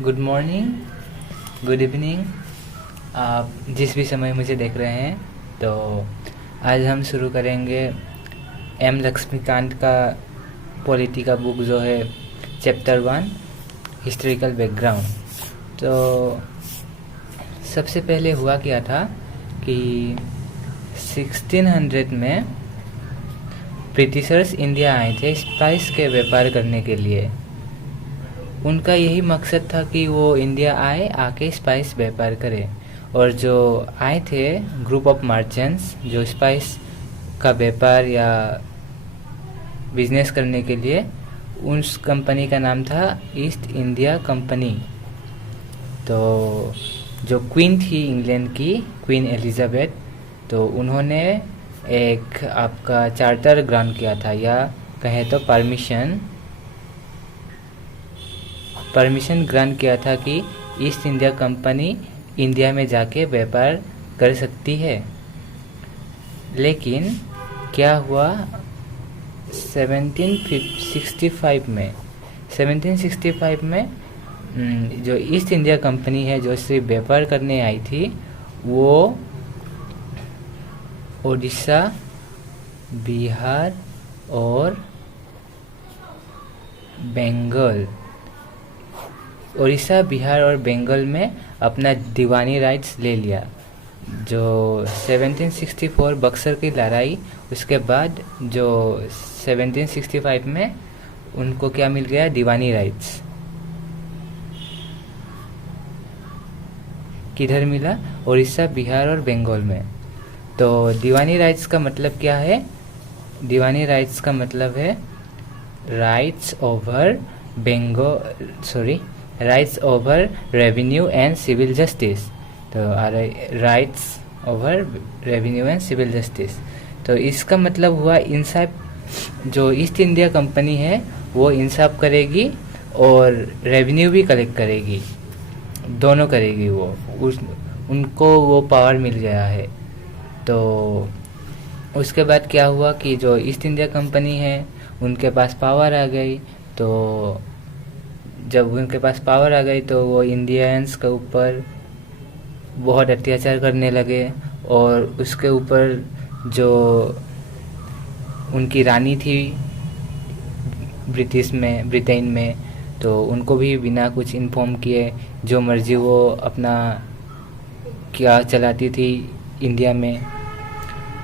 Good morning, good evening, आप जिस भी समय मुझे देख रहे हैं। तो आज हम शुरू करेंगे एम लक्ष्मीकांत का पॉलिटी का बुक जो है चैप्टर 1 हिस्टोरिकल बैकग्राउंड। तो सबसे पहले हुआ क्या था कि 1600 में ब्रिटिशर्स इंडिया आए थे स्पाइस के व्यापार करने के लिए। उनका यही मकसद था कि वो इंडिया आके स्पाइस व्यापार करे। और जो आए थे ग्रुप ऑफ मर्चेंट्स जो स्पाइस का व्यापार या बिजनेस करने के लिए, उस कंपनी का नाम था ईस्ट इंडिया कंपनी। तो जो क्वीन थी इंग्लैंड की, क्वीन एलिजाबेथ, तो उन्होंने एक आपका चार्टर ग्रांट किया था, या कहें तो परमिशन ग्रांट किया था कि ईस्ट इंडिया कंपनी इंडिया में जाके व्यापार कर सकती है। लेकिन क्या हुआ 1765 में जो ईस्ट इंडिया कंपनी है जो सिर्फ व्यापार करने आई थी, वो उड़ीसा, बिहार और बंगाल में अपना दीवानी राइट्स ले लिया। जो 1764 बक्सर की लड़ाई, उसके बाद जो 1765 में उनको क्या मिल गया, दीवानी राइट्स। किधर मिला? उड़ीसा, बिहार और बंगाल में। तो दीवानी राइट्स का मतलब क्या है? दीवानी राइट्स का मतलब है rights over revenue and civil justice. तो rights over revenue and civil justice, तो इसका मतलब हुआ इंसाफ। जो ईस्ट इंडिया कंपनी है वो इंसाफ करेगी और रेवेन्यू भी कलेक्ट करेगी, दोनों करेगी वो। उनको वो पावर मिल गया है। तो उसके बाद क्या हुआ कि जो ईस्ट इंडिया कंपनी है उनके पास पावर आ गई। तो जब उनके पास पावर आ गई तो वो इंडियंस के ऊपर बहुत अत्याचार करने लगे। और उसके ऊपर जो उनकी रानी थी ब्रिटेन में, तो उनको भी बिना कुछ इन्फॉर्म किए जो मर्जी वो अपना क्या चलाती थी इंडिया में।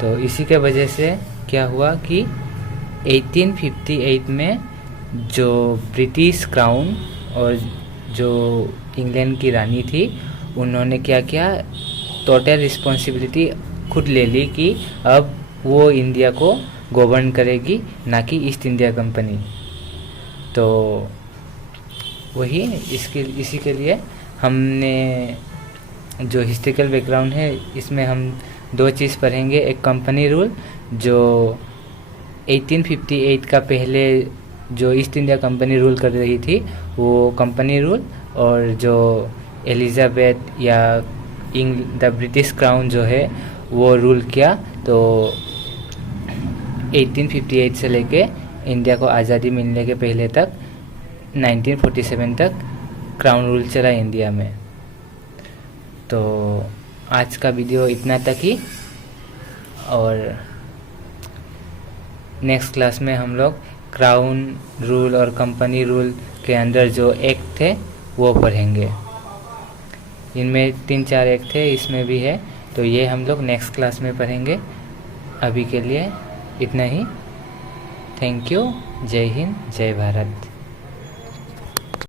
तो इसी के वजह से क्या हुआ कि 1858 में जो ब्रिटिश क्राउन और जो इंग्लैंड की रानी थी, उन्होंने क्या किया, टोटल रिस्पॉन्सिबिलिटी खुद ले ली कि अब वो इंडिया को गवर्न करेगी, ना कि ईस्ट इंडिया कंपनी। तो वही इसी के लिए हमने जो हिस्टोरिकल बैकग्राउंड है, इसमें हम दो चीज़ पढ़ेंगे। एक कंपनी रूल, जो 1858 का पहले जो ईस्ट इंडिया कंपनी रूल कर रही थी, वो कंपनी रूल। और जो एलिजाबेथ या द ब्रिटिश क्राउन जो है वो रूल किया। तो 1858 से लेके इंडिया को आज़ादी मिलने के पहले तक 1947 तक क्राउन रूल चला इंडिया में। तो आज का वीडियो इतना तक ही, और नेक्स्ट क्लास में हम लोग क्राउन रूल और कंपनी रूल के अंदर जो एक्ट थे वो पढ़ेंगे। इनमें 3-4 एक्ट थे, इसमें भी है। तो ये हम लोग नेक्स्ट क्लास में पढ़ेंगे। अभी के लिए इतना ही। Thank you. जय हिंद, जय भारत।